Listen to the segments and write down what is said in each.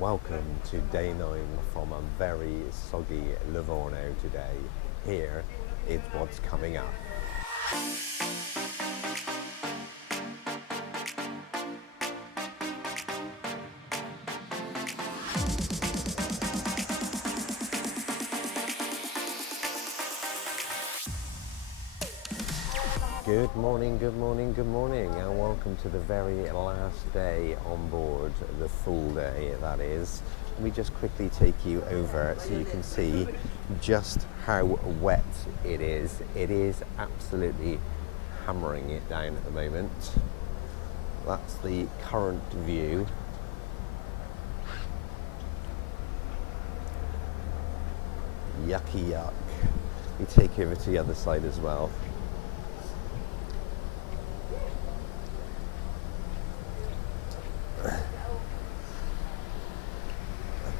Welcome to day 9 from a very soggy Livorno today. Here is what's coming up. Good morning, good morning, good morning, and welcome to the very last day on board, the full day that is. Let me just quickly take you over so you can see just how wet it is. It is absolutely hammering it down at the moment. That's the current view. Yucky yuck. We take you over to the other side as well.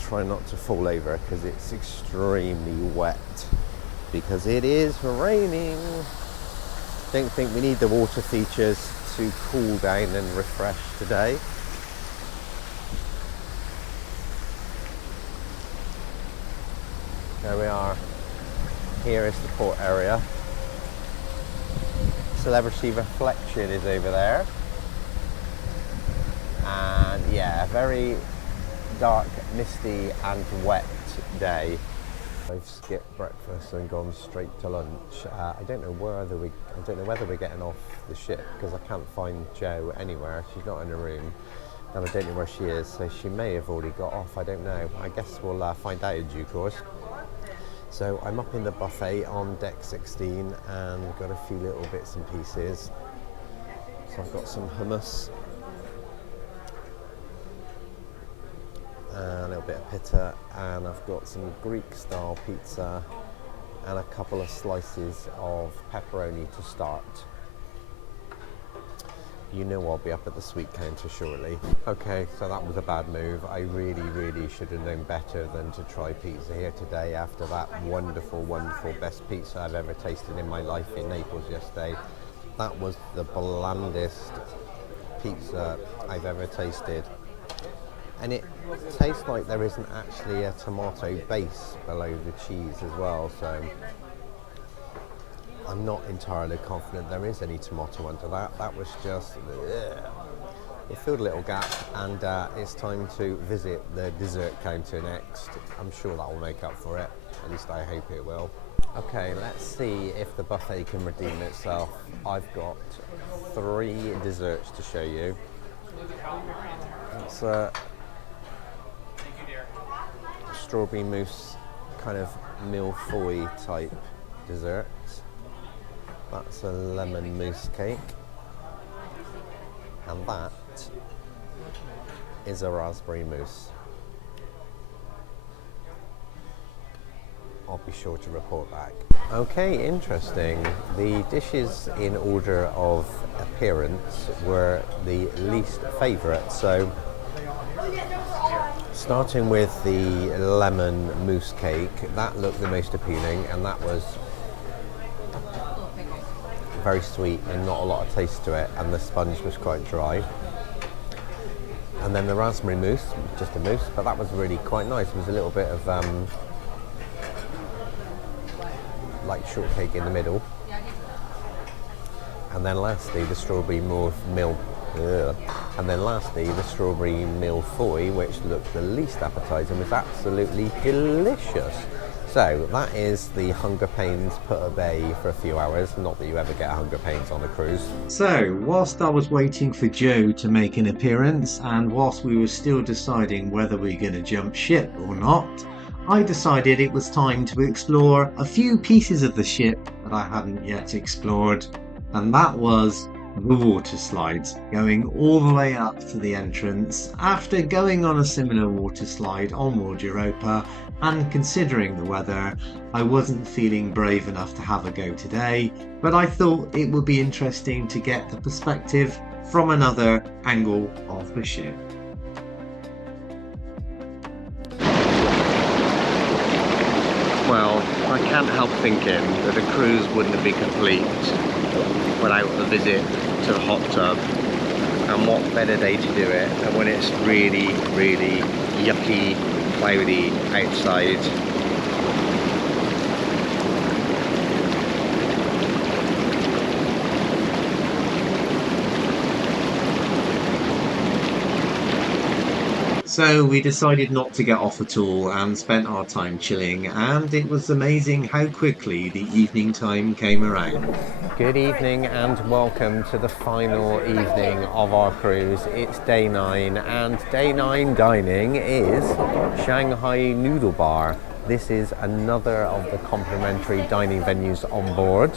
Try not to fall over because it's extremely wet because it is raining. Don't think we need the water features to cool down and refresh today. There we are. Here is the port area. Celebrity Reflection is over there. And yeah, very dark, misty and wet day. I've skipped breakfast and gone straight to lunch. I don't know whether we're getting off the ship because I can't find Jo anywhere. She's not in her room and I don't know where she is, so she may have already got off. I don't know. I guess we'll find out in due course. So I'm up in the buffet on deck 16 and got a few little bits and pieces. So I've got some hummus, a little bit of pitta, and I've got some Greek style pizza and a couple of slices of pepperoni to start. You know I'll be up at the sweet counter shortly. Okay, so that was a bad move. I really should have known better than to try pizza here today after that wonderful best pizza I've ever tasted in my life in Naples yesterday. That was the blandest pizza I've ever tasted. And it tastes like there isn't actually a tomato base below the cheese as well, so I'm not entirely confident there is any tomato under that. That was just, it filled a little gap, and it's time to visit the dessert counter next. I'm sure that will make up for it, at least I hope it will. Okay, let's see if the buffet can redeem itself. I've got 3 desserts to show you. It's strawberry mousse, kind of mille-feuille type dessert. That's a lemon mousse cake, and that is a raspberry mousse. I'll be sure to report back. Okay, interesting. The dishes in order of appearance were the least favourite, so starting with the lemon mousse cake, that looked the most appealing, and that was very sweet and not a lot of taste to it, and the sponge was quite dry. And then the raspberry mousse, just a mousse, but that was really quite nice. It was a little bit of like shortcake in the middle. And then lastly the strawberry mille-feuille, which looked the least appetizing, was absolutely delicious. So that is the hunger pains put at bay for a few hours. Not that you ever get hunger pains on a cruise. So whilst I was waiting for Jo to make an appearance, and whilst we were still deciding whether we were going to jump ship or not, I decided it was time to explore a few pieces of the ship that I hadn't yet explored, and that was the water slides, going all the way up to the entrance. After going on a similar water slide on board Europa and considering the weather, I wasn't feeling brave enough to have a go today, but I thought it would be interesting to get the perspective from another angle of the ship. Well, I can't help thinking that a cruise wouldn't be complete without a visit to the hot tub. And what better day to do it than when it's really, really yucky, cloudy outside. So we decided not to get off at all and spent our time chilling, and it was amazing how quickly the evening time came around. Good evening and welcome to the final evening of our cruise. It's day 9 and day 9 dining is Shanghai Noodle Bar. This is another of the complimentary dining venues on board.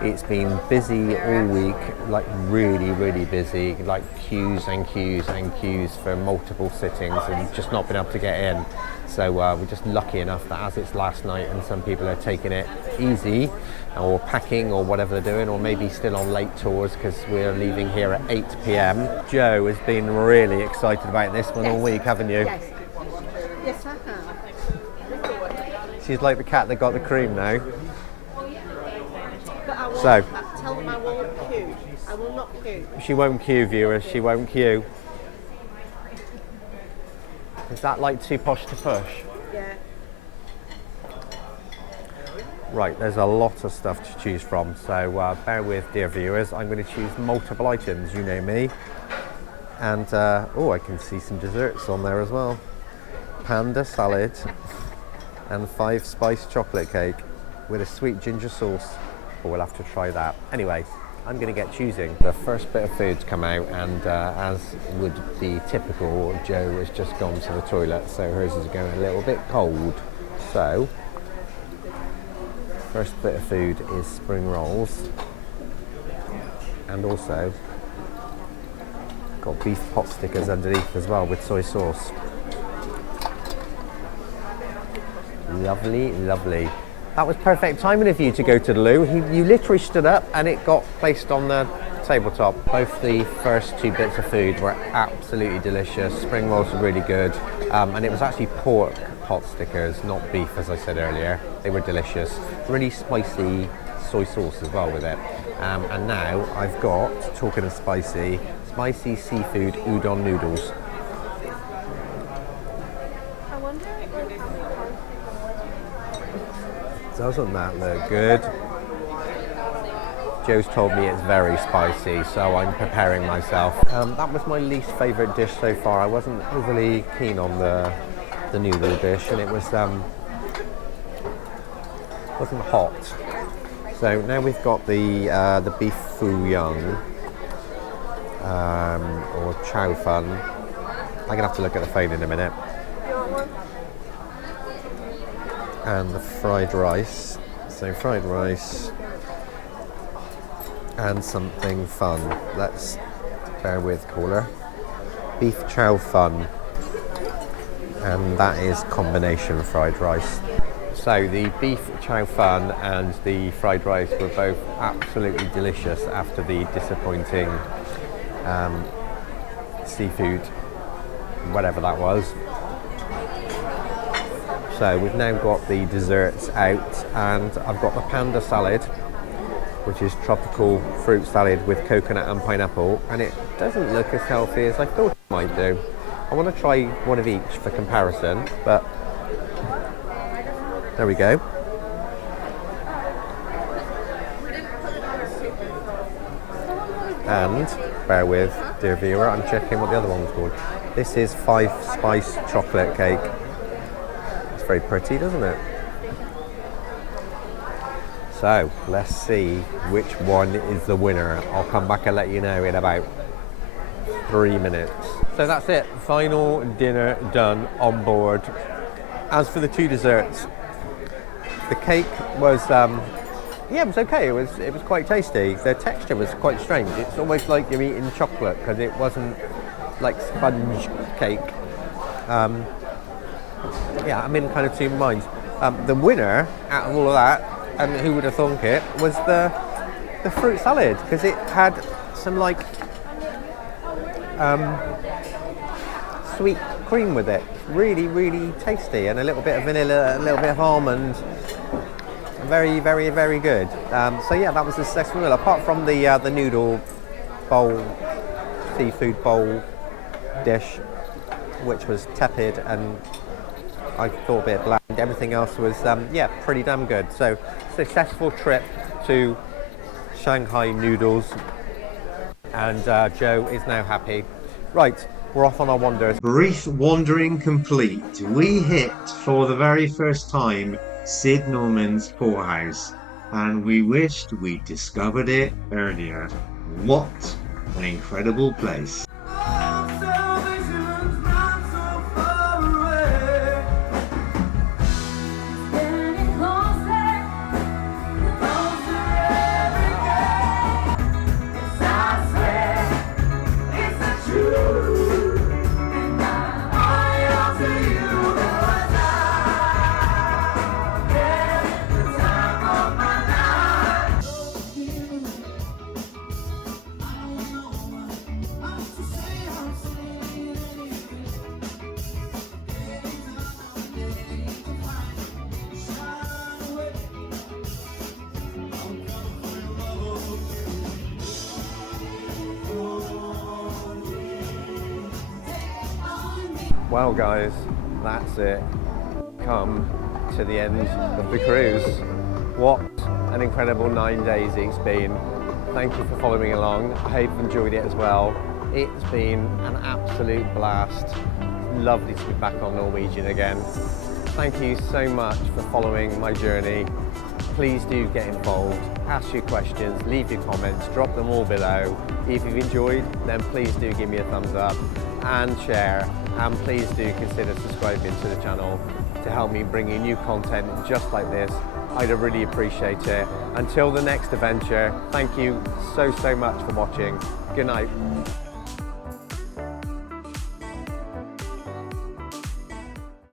It's been busy all week, like really, really busy, like queues and queues and queues for multiple sittings and just not been able to get in. So we're just lucky enough that as it's last night and some people are taking it easy or packing or whatever they're doing, or maybe still on late tours because we're leaving here at 8 p.m. Jo has been really excited about this one all week, haven't you? Yes. Yes, I have. She's like the cat that got the cream now. But I will So. tell them I won't queue. I will not queue. She won't queue, viewers, she won't queue. Is that like too posh to push? Yeah. Right, there's a lot of stuff to choose from, so bear with, dear viewers. I'm going to choose multiple items, you know me. And, oh, I can see some desserts on there as well. Panda salad and 5-spice chocolate cake with a sweet ginger sauce. But we'll have to try that. Anyway, I'm going to get choosing. The first bit of food's come out, and as would be typical, Jo has just gone to the toilet, so hers is going a little bit cold. So, first bit of food is spring rolls, and also got beef pot stickers underneath as well with soy sauce. Lovely, lovely. That was perfect timing of you to go to the loo. You literally stood up and it got placed on the tabletop. Both the first 2 bits of food were absolutely delicious. Spring rolls were really good. And it was actually pork pot stickers, not beef, as I said earlier. They were delicious. Really spicy soy sauce as well with it. And now I've got, talking of spicy seafood udon noodles. I wonder if we'll have Doesn't that look good? Jo's told me it's very spicy, so I'm preparing myself. That was my least favourite dish so far. I wasn't overly keen on the noodle dish, and it was wasn't hot. So now we've got the beef foo young, or chow fun. I'm gonna have to look at the phone in a minute. And the fried rice. So fried rice and something fun. Let's bear with, caller. Beef chow fun. And that is combination fried rice. So the beef chow fun and the fried rice were both absolutely delicious after the disappointing seafood, whatever that was. So we've now got the desserts out, and I've got the panda salad, which is tropical fruit salad with coconut and pineapple, and it doesn't look as healthy as I thought it might do. I want to try one of each for comparison, but there we go. And bear with, dear viewer, I'm checking what the other one was called. This is 5-spice chocolate cake. Very pretty, doesn't it? So let's see which one is the winner. I'll come back and let you know in about 3 minutes. So that's it, final dinner done on board. As for the 2 desserts, the cake was yeah, it was okay. It was quite tasty. The texture was quite strange. It's almost like you're eating chocolate because it wasn't like sponge cake. Yeah, I'm in kind of 2 minds. The winner out of all of that, and who would have thunk it, was the fruit salad, because it had some like sweet cream with it. Really, really tasty, and a little bit of vanilla, a little bit of almond. Very, very, very good. So yeah, that was the successful meal. Apart from the noodle bowl seafood bowl dish, which was tepid and I thought a bit bland. Everything else was, yeah, pretty damn good. So, successful trip to Shanghai noodles, and Joe is now happy. Right, we're off on our wanders. Brief wandering complete. We hit for the very first time Sid Norman's poorhouse, and we wished we'd discovered it earlier. What an incredible place. Well guys, that's it. Come to the end of the cruise. What an incredible 9 days it's been. Thank you for following along. I hope you enjoyed it as well. It's been an absolute blast. Lovely to be back on Norwegian again. Thank you so much for following my journey. Please do get involved, ask your questions, leave your comments, drop them all below. If you've enjoyed, then please do give me a thumbs up and share, and please do consider subscribing to the channel to help me bring you new content just like this. I'd really appreciate it. Until the next adventure, thank you so much for watching. Good night.